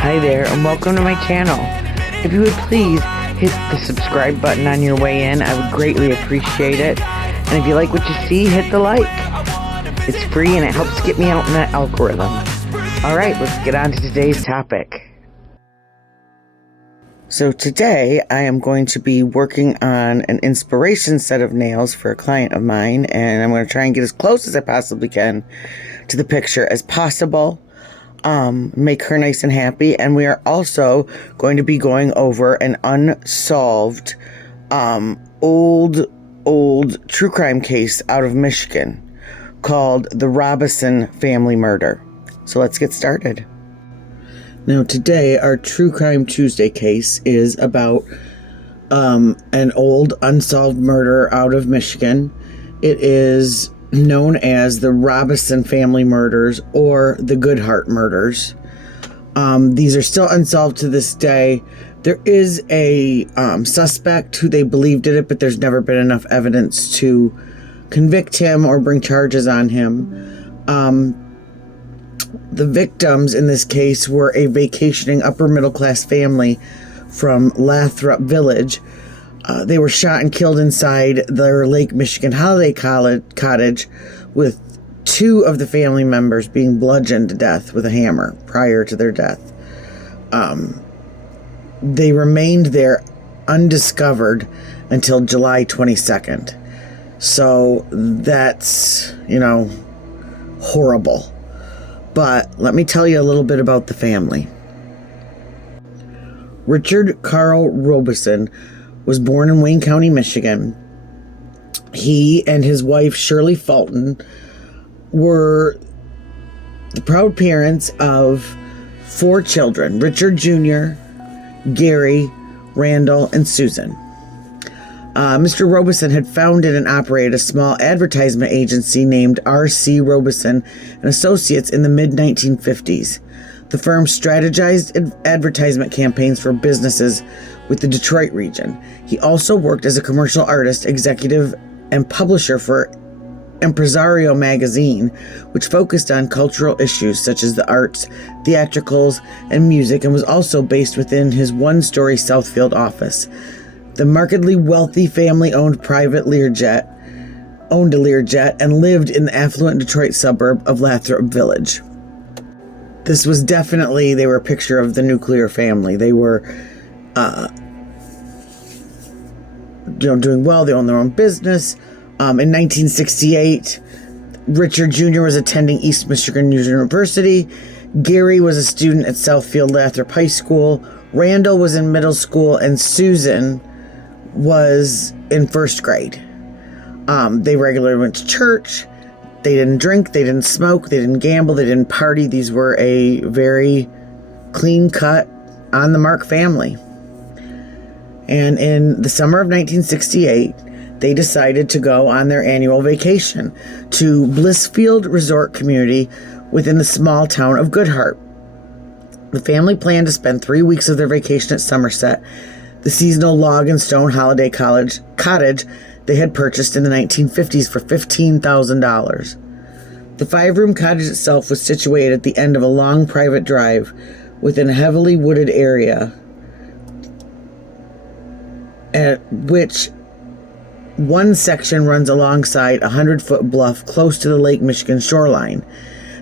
Hi there, and welcome to my channel. If you would please hit the subscribe button on your way in, I would greatly appreciate it. And if you like what you see, hit the like. It's free and it helps get me out in that algorithm. Alright, let's get on to today's topic. So today I am going to be working on an inspiration set of nails for a client of mine, and I'm going to try and get as close as I possibly can to the picture as possible. Make her nice and happy. And we are also going to be going over an unsolved old true crime case out of Michigan called the Robison family murder. So let's get started. Now today our True Crime Tuesday case is about an old unsolved murder out of Michigan. It is known as the Robison family murders or the Goodhart murders. These are still unsolved to this day. There is a suspect who they believe did it, but there's never been enough evidence to convict him or bring charges on him. The victims in this case were a vacationing upper middle class family from Lathrop Village. They were shot and killed inside their Lake Michigan holiday cottage, with two of the family members being bludgeoned to death with a hammer prior to their death. They remained there undiscovered until July 22nd. So that's, horrible. But let me tell you a little bit about the family. Richard Carl Robison was born in Wayne County, Michigan. He and his wife, Shirley Fulton, were the proud parents of 4 children: Richard Jr., Gary, Randall, and Susan. Mr. Robison had founded and operated a small advertisement agency named R.C. Robison and Associates in the mid-1950s. The firm strategized advertisement campaigns for businesses with the Detroit region. He also worked as a commercial artist, executive, and publisher for Empresario magazine, which focused on cultural issues such as the arts, theatricals, and music, and was also based within his one-story Southfield office. The markedly wealthy family owned a Learjet and lived in the affluent Detroit suburb of Lathrop Village. This was definitely, they were a picture of the nuclear family. They were doing well. They owned their own business. In 1968, Richard Jr. was attending East Michigan University. Gary was a student at Southfield Lathrop High School. Randall was in middle school, and Susan was in first grade. They regularly went to church. They didn't drink, they didn't smoke, they didn't gamble, they didn't party. These were a very clean-cut, on-the-mark family. And in the summer of 1968, they decided to go on their annual vacation to Blissfield Resort Community within the small town of Goodhart. The family planned to spend 3 weeks of their vacation at Somerset, the seasonal log and stone holiday cottage they had purchased in the 1950s for $15,000. The 5-room cottage itself was situated at the end of a long private drive within a heavily wooded area, at which one section runs alongside a 100-foot bluff close to the Lake Michigan shoreline.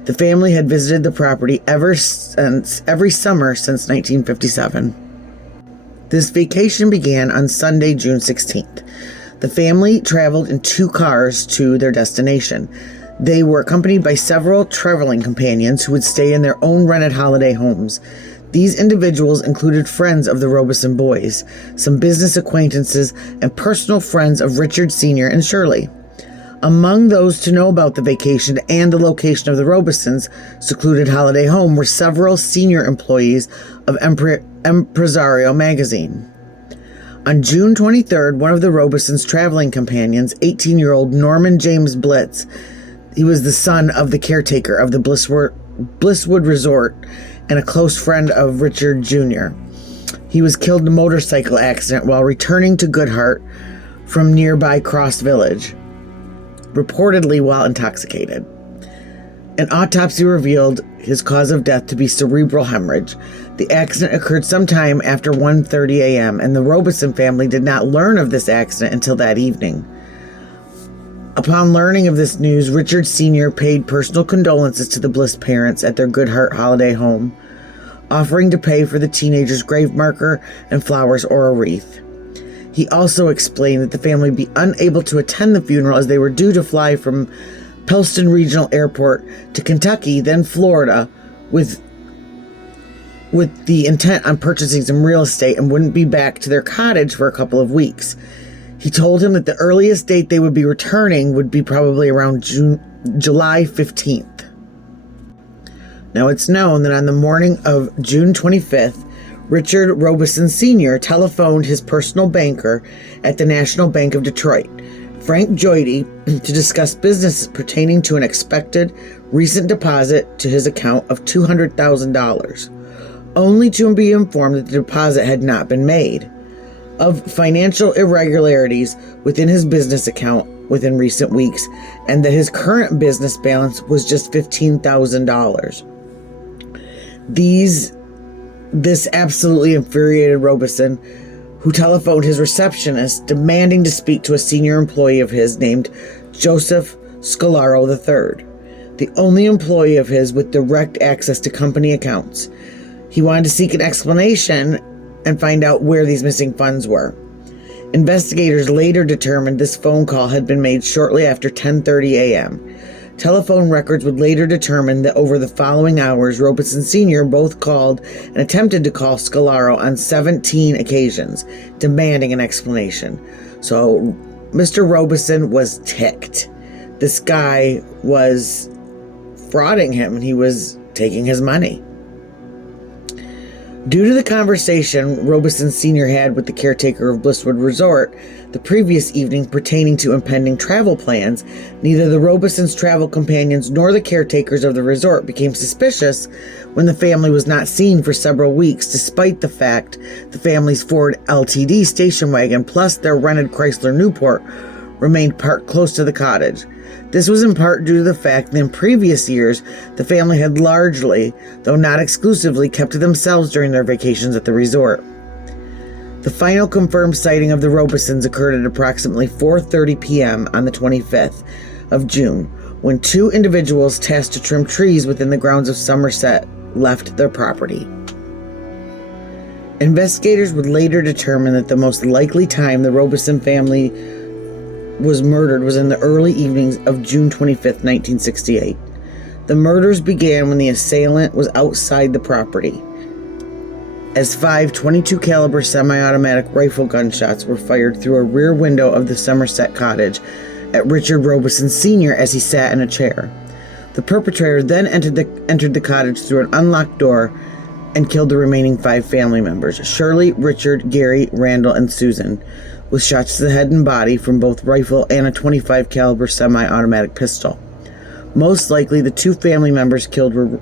The family had visited the property every summer since 1957. This vacation began on Sunday, June 16th. The family traveled in 2 cars to their destination. They were accompanied by several traveling companions who would stay in their own rented holiday homes. These individuals included friends of the Robison boys, some business acquaintances, and personal friends of Richard Sr. and Shirley. Among those to know about the vacation and the location of the Robisons' secluded holiday home were several senior employees of Empresario magazine. On June 23rd, one of the Robisons' traveling companions, 18-year-old Norman James Blitz, he was the son of the caretaker of the Blisswood Resort and a close friend of Richard Jr. He was killed in a motorcycle accident while returning to Goodhart from nearby Cross Village, reportedly while intoxicated. An autopsy revealed his cause of death to be cerebral hemorrhage. The accident occurred sometime after 1:30 a.m., and the Robeson family did not learn of this accident until that evening. Upon learning of this news, Richard Sr. paid personal condolences to the Bliss parents at their Goodhart holiday home, offering to pay for the teenager's grave marker and flowers or a wreath. He also explained that the family would be unable to attend the funeral as they were due to fly from Pellston Regional Airport to Kentucky, then Florida, with the intent on purchasing some real estate, and wouldn't be back to their cottage for a couple of weeks. He told him that the earliest date they would be returning would be probably around July 15th. Now, it's known that on the morning of June 25th, Richard Robeson Sr. telephoned his personal banker at the National Bank of Detroit, Frank Joydy, to discuss business pertaining to an expected recent deposit to his account of $200,000, only to be informed that the deposit had not been made, of financial irregularities within his business account within recent weeks, and that his current business balance was just $15,000. This absolutely infuriated Robeson, who telephoned his receptionist demanding to speak to a senior employee of his named Joseph Scalaro III, the only employee of his with direct access to company accounts. He wanted to seek an explanation and find out where these missing funds were. Investigators later determined this phone call had been made shortly after 10:30 a.m. Telephone records would later determine that over the following hours, Robeson Sr. both called and attempted to call Scalaro on 17 occasions, demanding an explanation. So Mr. Robeson was ticked. This guy was frauding him, and he was taking his money. Due to the conversation Robeson Sr. had with the caretaker of Blisswood Resort the previous evening pertaining to impending travel plans, neither the Robesons' travel companions nor the caretakers of the resort became suspicious when the family was not seen for several weeks, despite the fact the family's Ford LTD station wagon plus their rented Chrysler Newport remained parked close to the cottage. This was in part due to the fact that in previous years, the family had largely, though not exclusively, kept to themselves during their vacations at the resort. The final confirmed sighting of the Robesons occurred at approximately 4:30 p.m. on the 25th of June, when two individuals tasked to trim trees within the grounds of Somerset left their property. Investigators would later determine that the most likely time the Robeson family was murdered was in the early evenings of June 25th, 1968. The murders began when the assailant was outside the property, as 5 .22 caliber semi-automatic rifle gunshots were fired through a rear window of the Somerset cottage at Richard Robeson Sr. as he sat in a chair. The perpetrator then entered the cottage through an unlocked door and killed the remaining 5 family members, Shirley, Richard, Gary, Randall, and Susan, with shots to the head and body from both rifle and a .25 caliber semi-automatic pistol. Most likely, the 2 family members killed were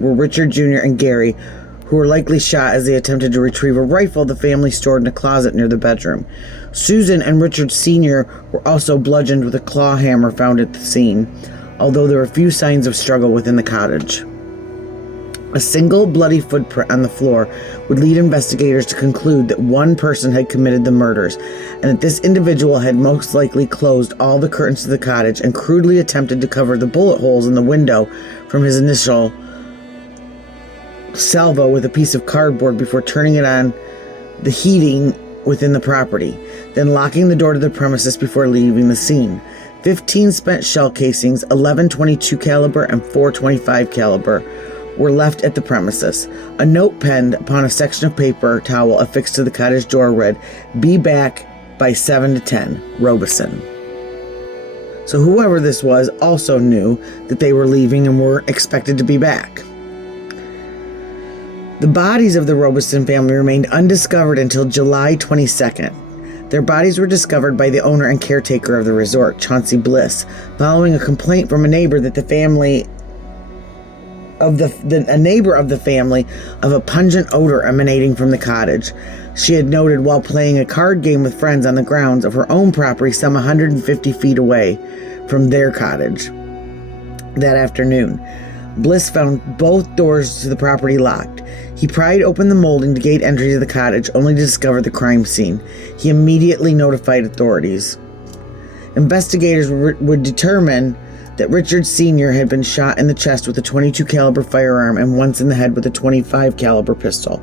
Richard Jr. and Gary, who were likely shot as they attempted to retrieve a rifle the family stored in a closet near the bedroom. Susan and Richard Sr. were also bludgeoned with a claw hammer found at the scene, although there were few signs of struggle within the cottage. A single bloody footprint on the floor would lead investigators to conclude that one person had committed the murders, and that this individual had most likely closed all the curtains to the cottage and crudely attempted to cover the bullet holes in the window from his initial salvo with a piece of cardboard before turning it on the heating within the property, then locking the door to the premises before leaving the scene. 15 spent shell casings, 11 .22 caliber and 4 .25 caliber were left at the premises. A note penned upon a section of paper towel affixed to the cottage door read, "Be back by 7 to 10, Robeson." So whoever this was also knew that they were leaving and weren't expected to be back. The bodies of the Robeson family remained undiscovered until July 22nd. Their bodies were discovered by the owner and caretaker of the resort, Chauncey Bliss, following a complaint from a neighbor that a neighbor of the family of a pungent odor emanating from the cottage. She had noted while playing a card game with friends on the grounds of her own property some 150 feet away from their cottage. that afternoon. Bliss found both doors to the property locked. He pried open the molding to gate entry to the cottage, only to discover the crime scene. He immediately notified authorities. Investigators would determine that Richard Sr. had been shot in the chest with a .22 caliber firearm and once in the head with a .25 caliber pistol.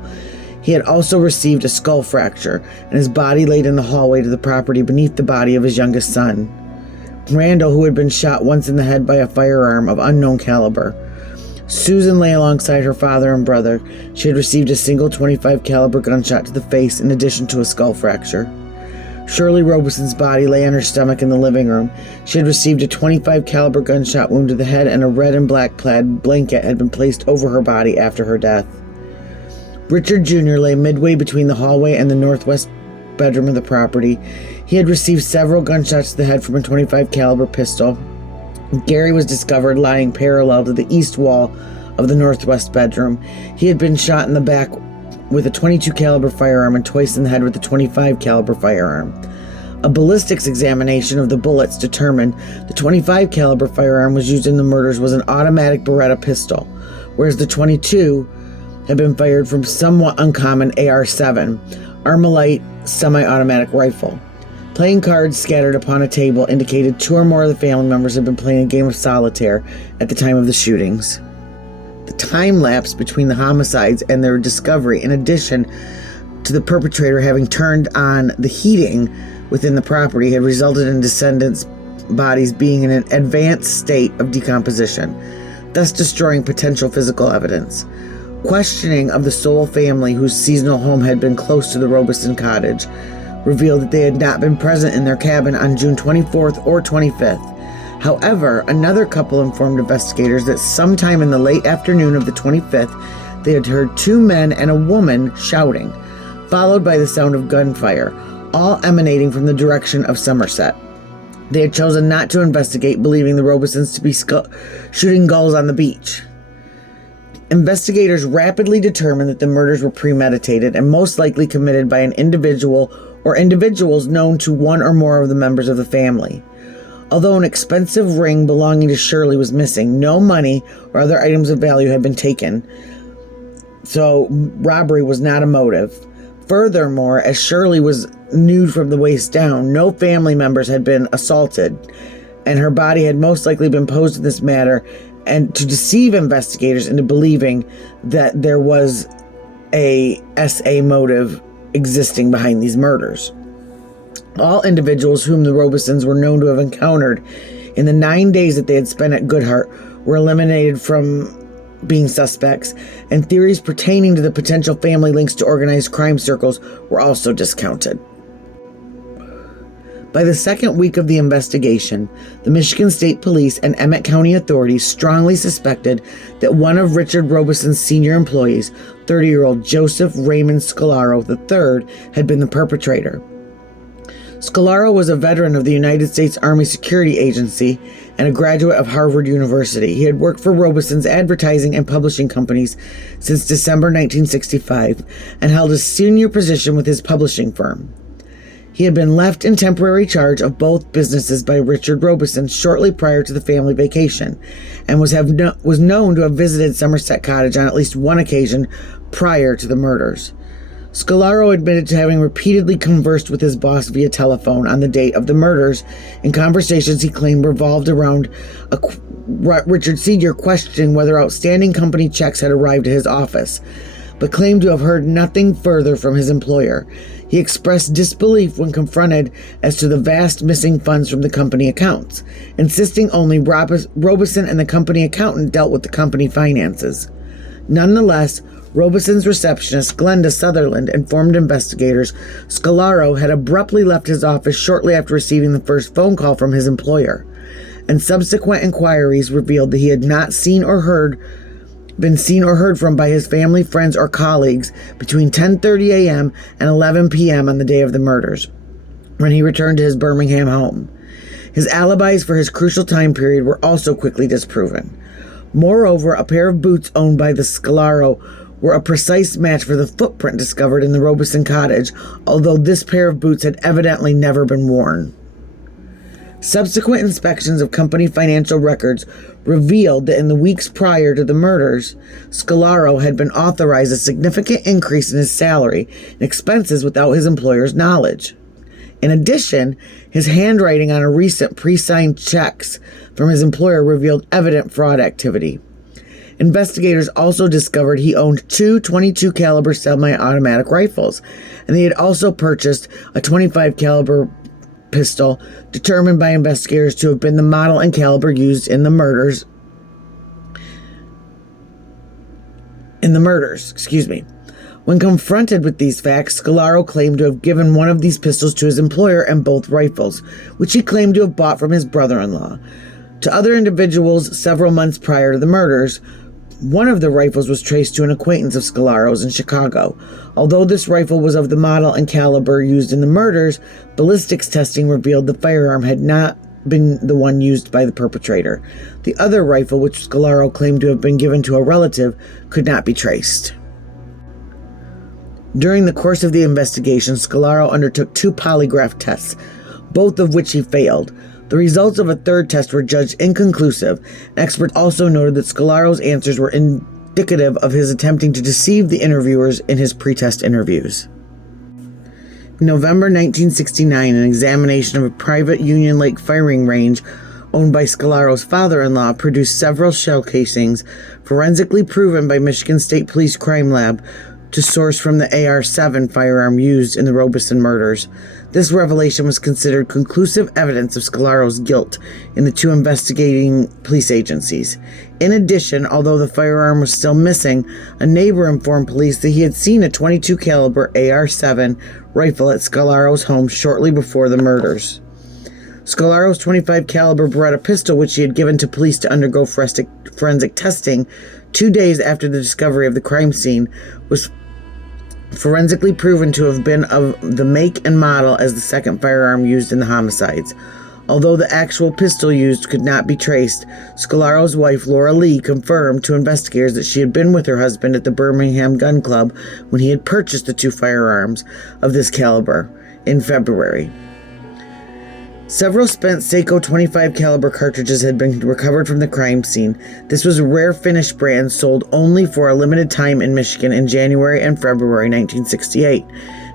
He had also received a skull fracture, and his body laid in the hallway to the property beneath the body of his youngest son, Randall, who had been shot once in the head by a firearm of unknown caliber. Susan lay alongside her father and brother. She had received a single .25 caliber gunshot to the face in addition to a skull fracture. Shirley Robeson's body lay on her stomach in the living room. She had received a .25 caliber gunshot wound to the head, and a red and black plaid blanket had been placed over her body after her death. Richard Jr. lay midway between the hallway and the northwest bedroom of the property. He had received several gunshots to the head from a .25 caliber pistol. Gary was discovered lying parallel to the east wall of the northwest bedroom. He had been shot in the back with a .22 caliber firearm and twice in the head with a .25 caliber firearm. A ballistics examination of the bullets determined the .25 caliber firearm was used in the murders was an automatic Beretta pistol, whereas the .22 had been fired from somewhat uncommon AR-7 Armalite semi-automatic rifle. Playing cards scattered upon a table indicated 2 or more of the family members had been playing a game of solitaire at the time of the shootings. The time lapse between the homicides and their discovery, in addition to the perpetrator having turned on the heating within the property, had resulted in descendants' bodies being in an advanced state of decomposition, thus destroying potential physical evidence. Questioning of the Sowell family, whose seasonal home had been close to the Robeson cottage, revealed that they had not been present in their cabin on June 24th or 25th. However, another couple informed investigators that sometime in the late afternoon of the 25th, they had heard 2 men and a woman shouting, followed by the sound of gunfire, all emanating from the direction of Somerset. They had chosen not to investigate, believing the Robesons to be shooting gulls on the beach. Investigators rapidly determined that the murders were premeditated and most likely committed by an individual or individuals known to one or more of the members of the family. Although an expensive ring belonging to Shirley was missing, no money or other items of value had been taken, so robbery was not a motive. Furthermore, as Shirley was nude from the waist down, no family members had been assaulted, and her body had most likely been posed in this manner and to deceive investigators into believing that there was a SA motive existing behind these murders. All individuals whom the Robesons were known to have encountered in the 9 days that they had spent at Goodhart were eliminated from being suspects, and theories pertaining to the potential family links to organized crime circles were also discounted. By the second week of the investigation, the Michigan State Police and Emmett County authorities strongly suspected that one of Richard Robeson's senior employees, 30-year-old Joseph Raymond Scalaro III, had been the perpetrator. Scalaro was a veteran of the United States Army Security Agency and a graduate of Harvard University. He had worked for Robeson's advertising and publishing companies since December 1965 and held a senior position with his publishing firm. He had been left in temporary charge of both businesses by Richard Robeson shortly prior to the family vacation, and was known to have visited Somerset Cottage on at least one occasion prior to the murders. Scalaro admitted to having repeatedly conversed with his boss via telephone on the date of the murders, in conversations he claimed revolved around Richard Sr. questioning whether outstanding company checks had arrived at his office, but claimed to have heard nothing further from his employer. He expressed disbelief when confronted as to the vast missing funds from the company accounts, insisting only Robeson and the company accountant dealt with the company finances. Nonetheless, Robeson's receptionist, Glenda Sutherland, informed investigators Scalaro had abruptly left his office shortly after receiving the first phone call from his employer, and subsequent inquiries revealed that he had not been seen or heard from by his family, friends, or colleagues between 10:30 a.m. and 11 p.m. on the day of the murders, when he returned to his Birmingham home. His alibis for his crucial time period were also quickly disproven. Moreover, a pair of boots owned by the Scalaro were a precise match for the footprint discovered in the Robeson cottage, although this pair of boots had evidently never been worn. Subsequent inspections of company financial records revealed that in the weeks prior to the murders, Scalaro had been authorized a significant increase in his salary and expenses without his employer's knowledge. In addition, his handwriting on a recent pre-signed checks from his employer revealed evident fraud activity. Investigators also discovered he owned two .22 caliber semi-automatic rifles, and he had also purchased a .25 caliber pistol, determined by investigators to have been the model and caliber used in the murders. When confronted with these facts, Scalaro claimed to have given one of these pistols to his employer and both rifles, which he claimed to have bought from his brother-in-law. To other individuals several months prior to the murders, one of the rifles was traced to an acquaintance of Scalaro's in Chicago. Although this rifle was of the model and caliber used in the murders, ballistics testing revealed the firearm had not been the one used by the perpetrator. The other rifle, which Scalaro claimed to have been given to a relative, could not be traced. During the course of the investigation, Scalaro undertook 2 polygraph tests, both of which he failed. The results of a third test were judged inconclusive. Experts also noted that Scalaro's answers were indicative of his attempting to deceive the interviewers in his pre-test interviews. In November 1969, an examination of a private Union Lake firing range owned by Scalaro's father-in-law produced several shell casings, forensically proven by Michigan State Police Crime Lab to source from the AR-7 firearm used in the Robeson murders. This revelation was considered conclusive evidence of Scalaro's guilt in the 2 investigating police agencies. In addition, although the firearm was still missing, a neighbor informed police that he had seen a .22 caliber AR-7 rifle at Scalaro's home shortly before the murders. Scalaro's .25 caliber Beretta pistol, which he had given to police to undergo forensic testing 2 days after the discovery of the crime scene, was forensically proven to have been of the make and model as the second firearm used in the homicides. Although the actual pistol used could not be traced, Scalaro's wife, Laura Lee, confirmed to investigators that she had been with her husband at the Birmingham Gun Club when he had purchased the 2 firearms of this caliber in February. Several spent Seiko .25 caliber cartridges had been recovered from the crime scene. This was a rare finish brand sold only for a limited time in Michigan in January and February 1968.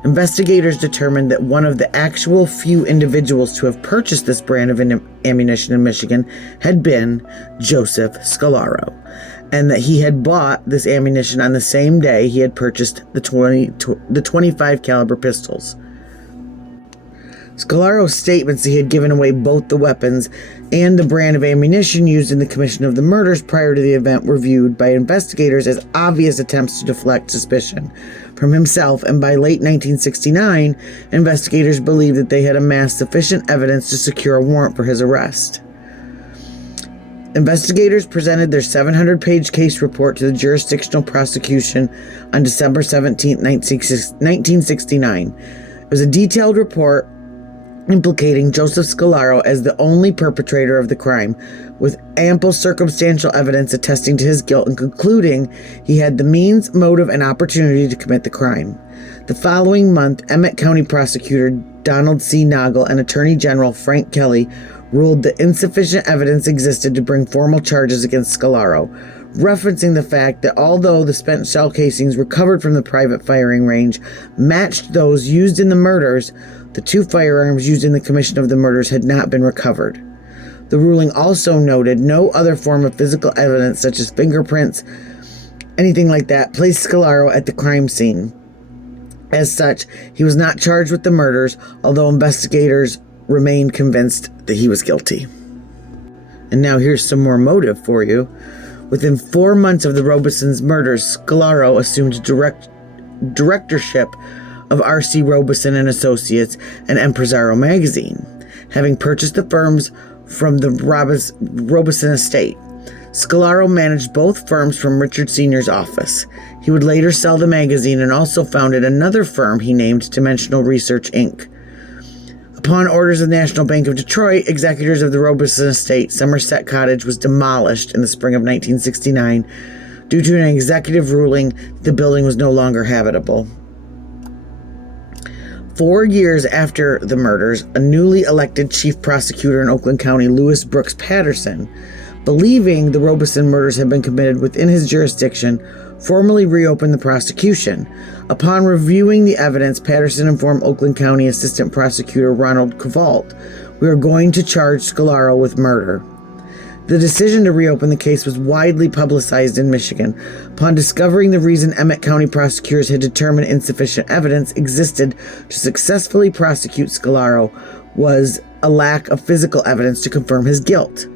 Investigators determined that one of the actual few individuals to have purchased this brand of ammunition in Michigan had been Joseph Scalaro, and that he had bought this ammunition on the same day he had purchased the .25 caliber pistols. Scalaro's statements that he had given away both the weapons and the brand of ammunition used in the commission of the murders prior to the event were viewed by investigators as obvious attempts to deflect suspicion from himself, and by late 1969, investigators believed that they had amassed sufficient evidence to secure a warrant for his arrest. Investigators presented their 700-page case report to the jurisdictional prosecution on December 17, 1969. It was a detailed report implicating Joseph Scalaro as the only perpetrator of the crime, with ample circumstantial evidence attesting to his guilt and concluding he had the means, motive, and opportunity to commit the crime. The following month, Emmett County Prosecutor Donald C. Nagel and Attorney General Frank Kelly ruled that insufficient evidence existed to bring formal charges against Scalaro, referencing the fact that although the spent shell casings recovered from the private firing range matched those used in the murders, the 2 firearms used in the commission of the murders had not been recovered. The ruling also noted no other form of physical evidence, such as fingerprints, anything like that, placed Scalaro at the crime scene. As such, he was not charged with the murders, although investigators remained convinced that he was guilty. And now here's some more motive for you. Within 4 months of the Robeson's murders, Scalaro assumed directorship of R.C. Robeson and Associates and Empresario magazine, having purchased the firms from the Robeson estate. Scalaro managed both firms from Richard Sr.'s office. He would later sell the magazine and also founded another firm he named Dimensional Research, Inc. Upon orders of the National Bank of Detroit, executors of the Robeson estate, Somerset Cottage was demolished in the spring of 1969 due to an executive ruling the building was no longer habitable. 4 years after the murders, a newly elected chief prosecutor in Oakland County, Lewis Brooks Patterson, believing the Robeson murders had been committed within his jurisdiction, formally reopened the prosecution. Upon reviewing the evidence, Patterson informed Oakland County Assistant Prosecutor Ronald Cavalt, "We are going to charge Scalaro with murder." The decision to reopen the case was widely publicized in Michigan. Upon discovering the reason Emmett County prosecutors had determined insufficient evidence existed to successfully prosecute Scalaro was a lack of physical evidence to confirm his guilt.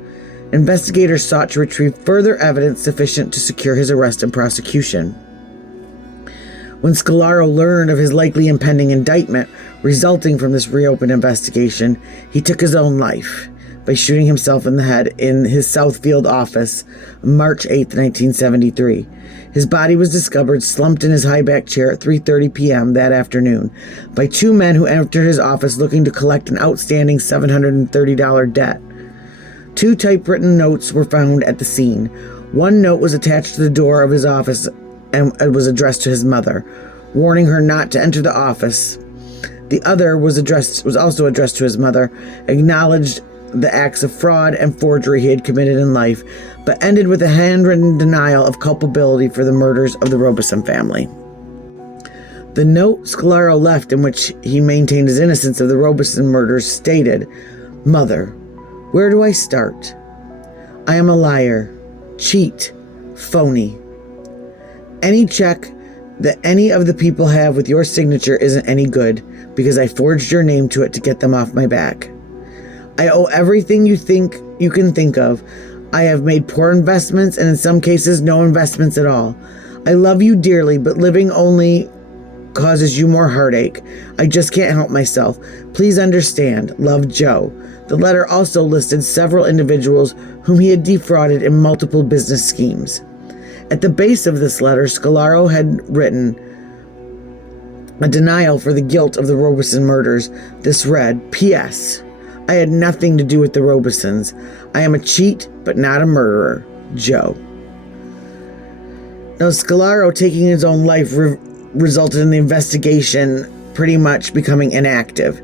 Investigators sought to retrieve further evidence sufficient to secure his arrest and prosecution. When Scalaro learned of his likely impending indictment resulting from this reopened investigation, he took his own life by shooting himself in the head in his Southfield office March 8, 1973. His body was discovered slumped in his high-back chair at 3:30 p.m. that afternoon by two men who entered his office looking to collect an outstanding $730 debt. 2 typewritten notes were found at the scene. One note was attached to the door of his office and it was addressed to his mother, warning her not to enter the office. The other was also addressed to his mother, acknowledged the acts of fraud and forgery he had committed in life, but ended with a handwritten denial of culpability for the murders of the Robeson family. The note Scalaro left, in which he maintained his innocence of the Robeson murders, stated, "Mother, where do I start? I am a liar, cheat, phony. Any check that any of the people have with your signature isn't any good because I forged your name to it to get them off my back. I owe everything you can think of. I have made poor investments and in some cases no investments at all. I love you dearly, but living only causes you more heartache. I just can't help myself. Please understand. Love, Joe." The letter also listed several individuals whom he had defrauded in multiple business schemes. At the base of this letter, Scalaro had written a denial for the guilt of the Robeson murders. This read, "P.S. I had nothing to do with the Robesons. I am a cheat, but not a murderer. Joe." Now, Scalaro taking his own life resulted in the investigation pretty much becoming inactive.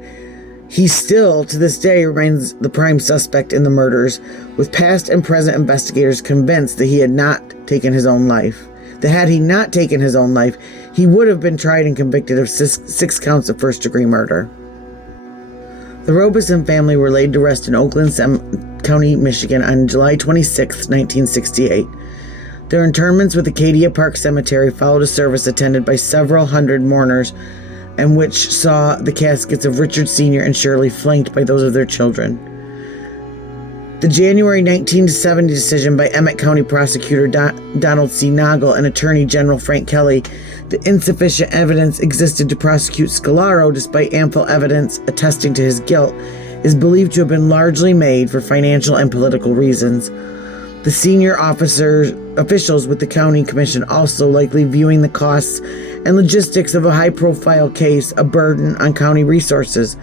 He still, to this day, remains the prime suspect in the murders, with past and present investigators convinced that he had not taken his own life. That had he not taken his own life, he would have been tried and convicted of 6 counts of first-degree murder. The Robeson family were laid to rest in Oakland County, Michigan on July 26, 1968. Their interments with Acadia Park Cemetery followed a service attended by several hundred mourners, and which saw the caskets of Richard Sr. and Shirley flanked by those of their children. The January 1970 decision by Emmett County Prosecutor Donald C. Nagel and Attorney General Frank Kelly that insufficient evidence existed to prosecute Scalaro despite ample evidence attesting to his guilt is believed to have been largely made for financial and political reasons. The senior officials with the county commission also likely viewing the costs and logistics of a high-profile case a burden on county resources.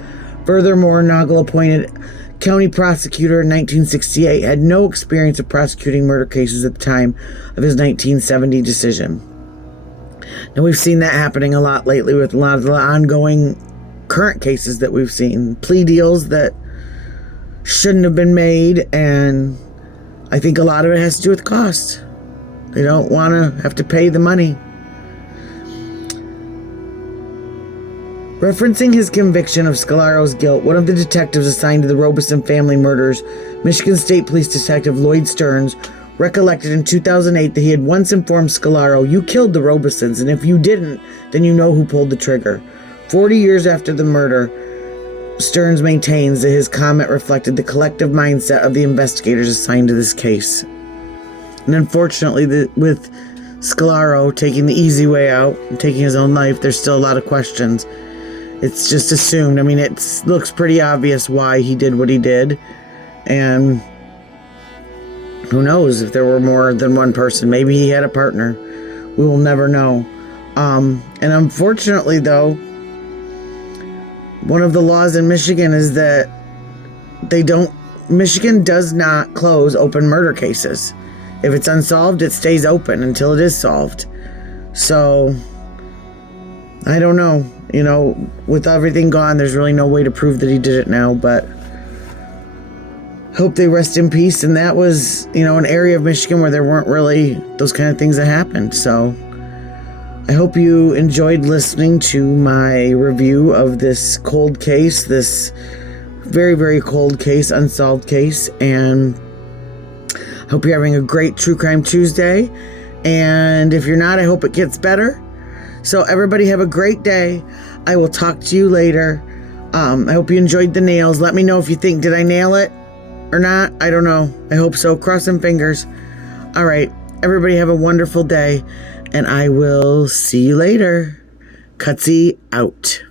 Furthermore, Nagel, appointed county prosecutor in 1968, had no experience of prosecuting murder cases at the time of his 1970 decision. Now, we've seen that happening a lot lately with a lot of the ongoing current cases that we've seen. Plea deals that shouldn't have been made, and I think a lot of it has to do with cost. They don't want to have to pay the money. Referencing his conviction of Scalaro's guilt, one of the detectives assigned to the Robeson family murders, Michigan State Police Detective Lloyd Stearns, recollected in 2008 that he had once informed Scalaro, "You killed the Robesons, and if you didn't, then you know who pulled the trigger." 40 years after the murder, Stearns maintains that his comment reflected the collective mindset of the investigators assigned to this case. And unfortunately, with Scalaro taking the easy way out and taking his own life, there's still a lot of questions. It's just assumed. I mean, it looks pretty obvious why he did what he did. And who knows if there were more than one person. Maybe he had a partner. We will never know. And unfortunately, though, one of the laws in Michigan is that Michigan does not close open murder cases. If it's unsolved, it stays open until it is solved. So, I don't know. You know, with everything gone, there's really no way to prove that he did it now, but hope they rest in peace. And that was, you know, an area of Michigan where there weren't really those kind of things that happened. So I hope you enjoyed listening to my review of this cold case, this very, very cold case, unsolved case. And hope you're having a great True Crime Tuesday. And if you're not, I hope it gets better. So everybody have a great day. I will talk to you later. I hope you enjoyed the nails. Let me know if you think, did I nail it or not? I don't know. I hope so. Cross some fingers. All right. Everybody have a wonderful day, and I will see you later. Cutsy out.